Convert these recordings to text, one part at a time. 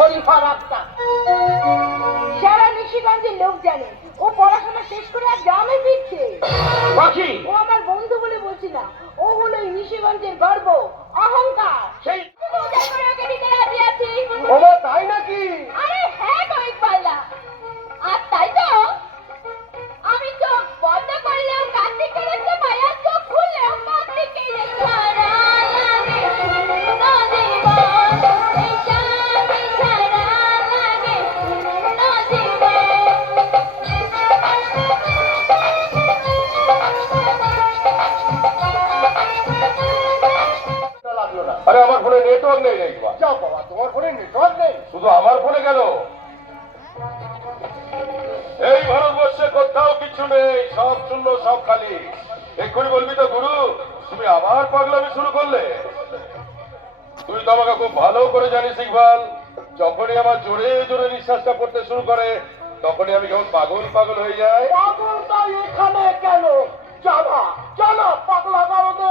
শরীফার আত্মা। সারা নিশিগঞ্জের লোক জানে ও পড়াশোনা শেষ করে আর গ্রামে ফিরছে। ও আমার বন্ধু বলে বলছি না ও হলো এই নিশিগঞ্জের গর্ব অহংকার। সেই তাই নাকি? আরে যাও বাবা তোমার ফোনে নেটওয়ার্ক নেই। শুধু আমার ফোনে গেল। এই ভারতবর্ষে কোথাও কিছু নেই সব শূন্য সব খালি। এক্ষুনি বলবি তো গুরু তুমি আবার পাগলামি শুরু করলে। তুই তো আমাকে খুব ভালো করে জানিস ইকবাল। যখনই আমার জোরে জোরে নিঃশ্বাসটা পড়তে শুরু করে তখনই আমি কেমন পাগল পাগল হয়ে যাই। পাগলটা এখানে কেন? জানা জানা পাগলা কারণে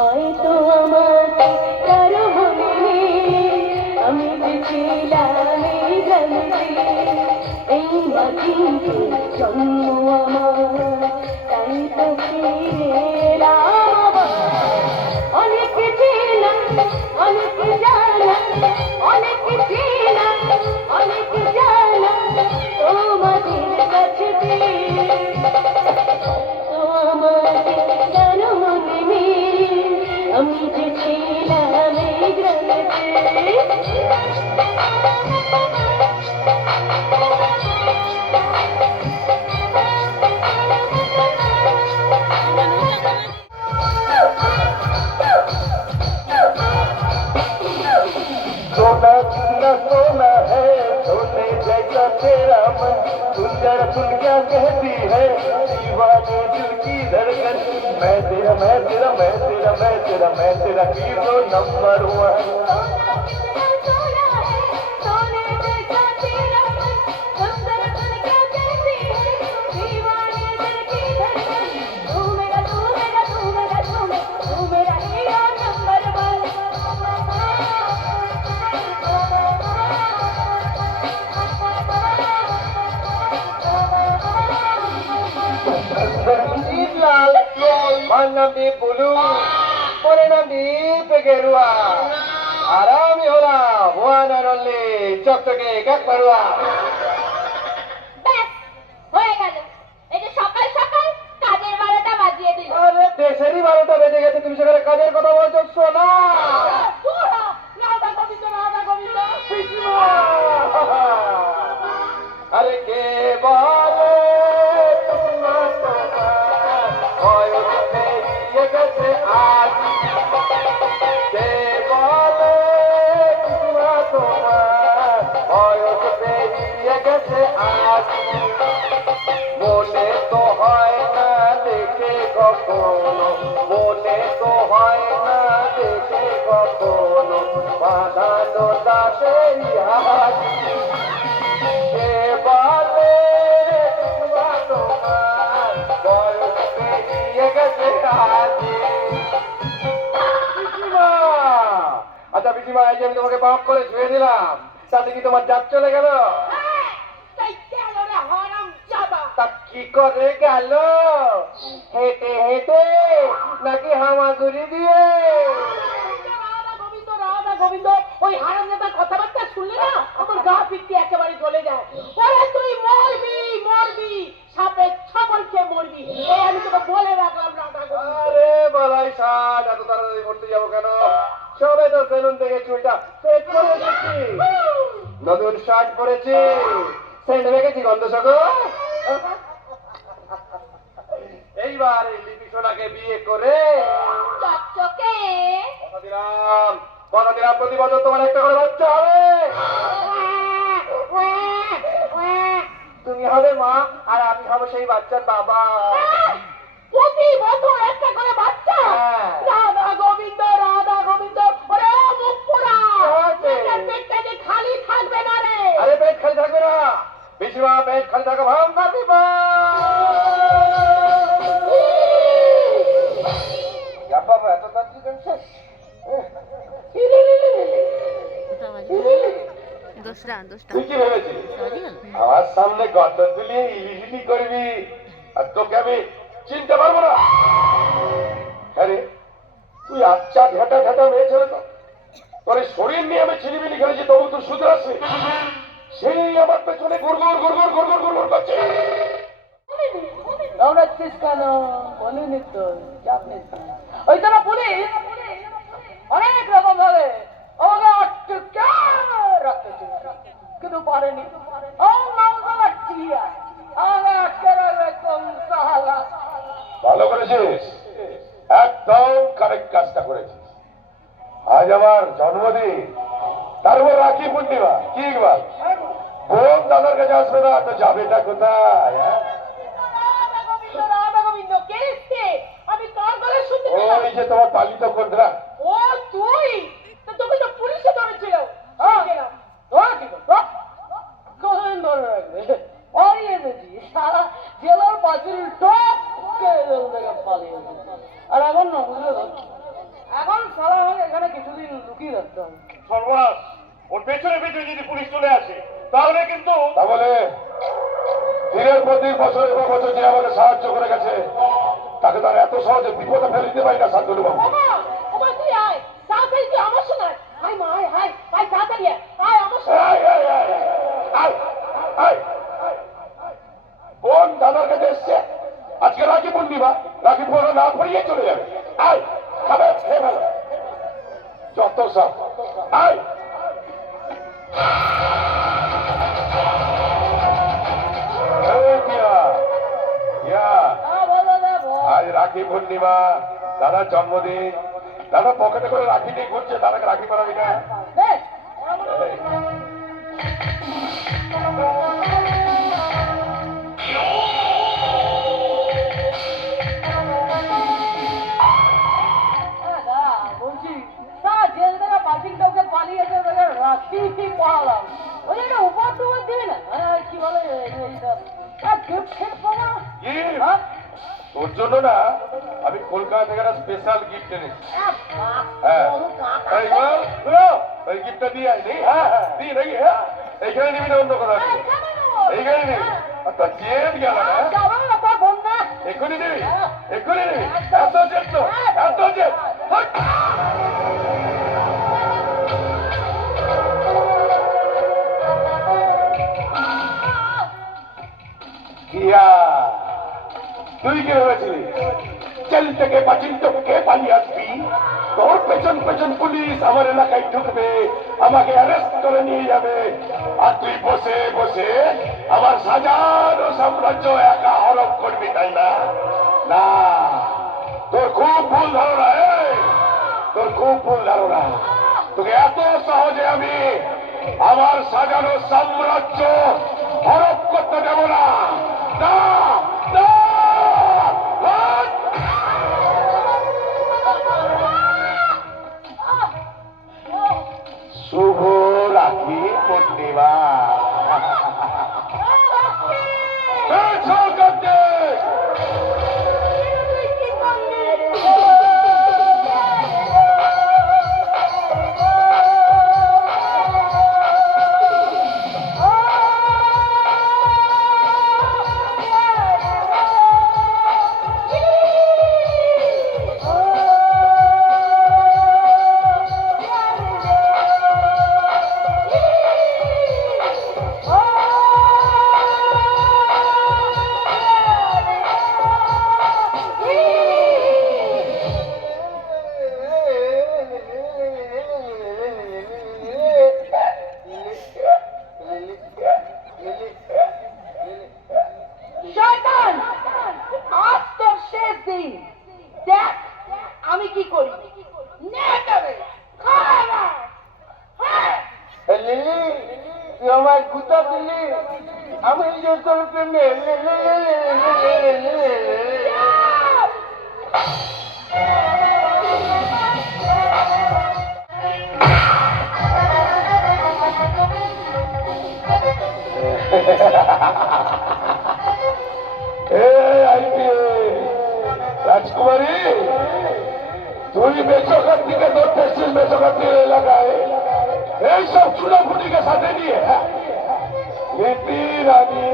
হয়তো আমাকে কারও মনে আমি যে এই মাটিতে তাই তো অনেক অনেক অনেক ছিলাম सोना जितना सोना है सोने जैसा तेरा मन। सुंदर दुनिया कहती है, दीवाने दिल की धड़कन। मैं तेरा मैं तेरा मैं तेरा मैं तेरा मैं तेरा हीरो नंबर वन মান্নামটি ব্লু পরিণামটি গেরুয়া আর আমি হলাম ওয়ান আর অনলি চকচকে কাক পারুয়া দেশেরই বারোটা বেজে গেছে তুমি সেখানে কাজের কথা বলছো শোনা এই যে আমি তোমাকে বাপ করে ছুঁয়ে দিলাম তাতে কি তোমার জাত চলে গেল? তা কি করে গেল? হেঁটে হেঁটে নাকি হামাগুড়ি দিয়ে? গোবিন্দ কথাবার্তা শুনলে না আমার গা পিত্তি একেবারে জ্বলে যায়। ওরে তুই মরবি মরবি সাপে ছবল খেয়ে মরবি। এই আমি তোকে বলে রাখলাম রাধা আরে বলাই এত তাড়াতাড়ি করতে যাব কেন? সবে তো সেলুন থেকে চুলটা। সেট করে এসেছি নতুন শার্ট পরেছি। সেন্ট রেখেছি গন্ধ সকল এইবার এই লিপি সোনাকে বিয়ে করে চকচকে। দিলাম প্রতি বছর তোমার একটা করে বাচ্চা হবে। তুমি হবে মা আর আমি হব সেই বাচ্চার বাবা। প্রতি বছর পিসিমা পেট খালি থাকা ভয়ঙ্কর বিপদ বাবা, এত তাড়াতাড়ি জানছো? দোসরা দোসরা তুই কি ভেবেছিলি আমার সামনে গর্ত তুলিয়ে ইলিজিলি করবি আর তোকে আমি চিনতে পারব না আরে তুই আচ্ছা ঘেটা ঘেটা মেয়ে ছেলে তো তোর শরীর নিয়ে আমি ছিনিমিনি খেলেছি তবু তোর সুদের আছে সেই আমার পেছনে গুড়গুড় গুড়গুড় গুড়গুড় গুড়গুড় করছে। দৌড়াচ্ছিস কেন বলিনি তো চাপ নিস না। ওই পুলিশ? অনেক রকম ভাবে। আমাকে আটকে রাখতে চেয়েছে। কিন্তু পারেনি। আমার নাম হলো টিয়া। আমাকে আটকে রাখবে একদম সাহালা ভালো করেছিস। একদম কারেক্ট কাজটা করেছিস। আজ আমার জন্মদিন। তারপর রাখি পূর্ণিমা, কি বল বোন দাদার কাছে আসবে না, তো যাবেটা কোথায় হ্যাঁ? ওই যে তোমার পালিত কন্যা ও তুই তো পুলিশে আর এখন না এখন সারা এখানে কিছুদিন লুকিয়ে রাখতে হবে সর্বনাশ। ওর পেছনে পেছনে যদি পুলিশ চলে আসে তাহলে কিন্তু তাহলে দিনের পর দিন বছরের পর বছর যে আমাকে সাহায্য করে গেছে তাকে তার এত সহজে বিপদে ফেলে দিতে পারি না শান্তনু বাবু। বোন দাদার কাছে এসছে? আজকে রাখি পূর্ণিমা রাখি পূর্ণিমা না পড়িয়ে চলে যাবে। আয় খাবে খেয়ে ফেলো। যত সব আয়। আজ রাখি পূর্ণিমা দাদার জন্মদিন। দাদা পকেটে করে রাখি নিয়ে ঘুরছে দাদাকে রাখি পরাবি না। আমি থেকে একটা স্পেশাল গিফট এনেছি হ্যাঁ। ওই গিফটটা দিয়ে আয় হ্যাঁ হ্যাঁ। দিই নাকি হ্যাঁ। এইখানে নিবি না অন্য নিবি? নেব? এইখানে নিবি। তোর জেদ গেল না যাব না তোর বোন না এক্ষুনি নিবি? নিবি এত জেদ তো এত জেদ। তুই কি ভেবেছিলি জেল থেকে পাচিল টপকে পালিয়ে আসবি। তোর পেছন পেছন পুলিশ আমার এলাকায় ঢুকবে, আমাকে অ্যারেস্ট করে নিয়ে যাবে। আর তুই বসে বসে আমার সাজানো সাম্রাজ্য একা হরপ করবি, তাই না? না, তোর খুব ভুল ধারণা তোর খুব ভুল ধারণা। তোকে এত সহজে আমি আমার সাজানো সাম্রাজ্য হরপ করতে দেব না শুভ রাখি পূর্ণিমা। আমি কি করি আমার গুতা দিলি আমি যে প্রেমে I লিপি আমি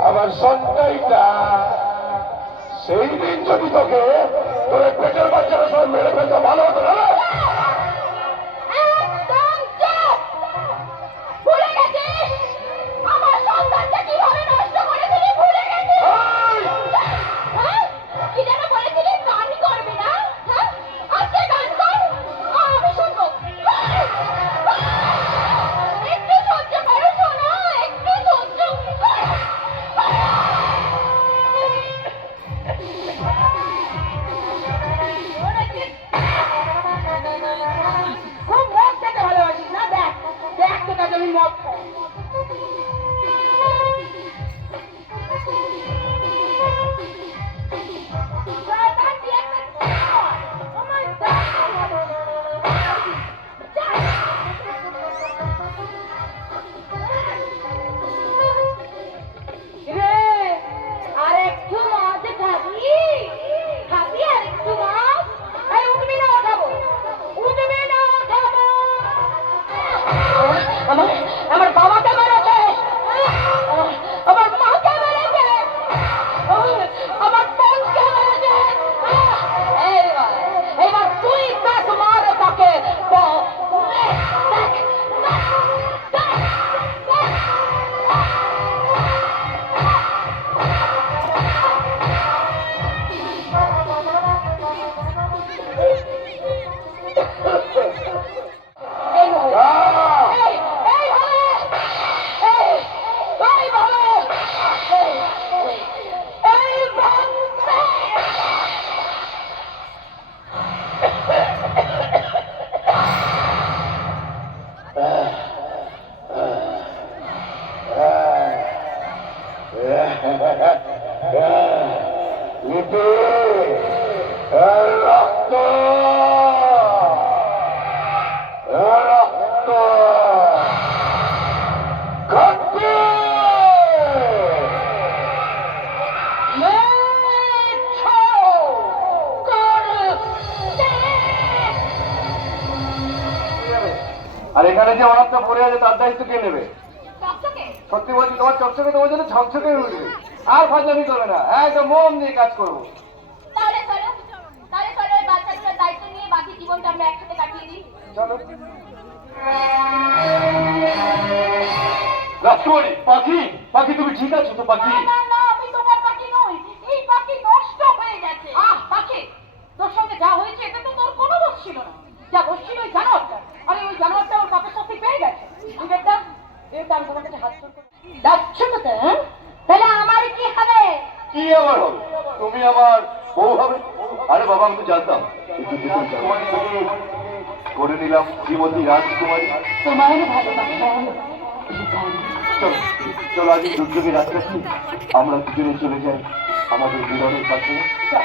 আমার সন্তানটা সেই দিন যদি তোকে তোর পেটের বাচ্চারা সব মেরে ফেলতে, ভালো হতো না দায়িত্ব কে নেবে? সত্যি বলছি তোমার চকচকে তোমার জন্য ঝকঝকে উঠবে। আর ফাজলামি করবে না একদম মন দিয়ে কাজ করব। নিয়ে পাখি পাখি তুমি ঠিক আছো তো পাখি না, না, না, আমি তোমার পাখি নই। এই পাখি নষ্ট হয়ে গেছে। আহ, পাখি, তোর সঙ্গে যা হয়েছে এতে তো তোর কোনো দোষ ছিল না। যা দোষ ছিল ওই জানোয়ারটার। আরে ওই জানোয়ারটা ওর বাপের সাথে পেয়ে গেছে। বুঝলি একটা? তো হ্যাঁ? তাহলে আমার কি হবে? কি আমার হবে? তুমি আমার বউ হবে? আরে বাবা আমি তো জানতাম। করে নিলাম শ্রীমতী রাজকুমারী। তোমার চলো চলো আজ এই দুর্যোগের রাত্রে আমরা দুজনে চলে যাই আমাদের বিরলের কাছে। চল।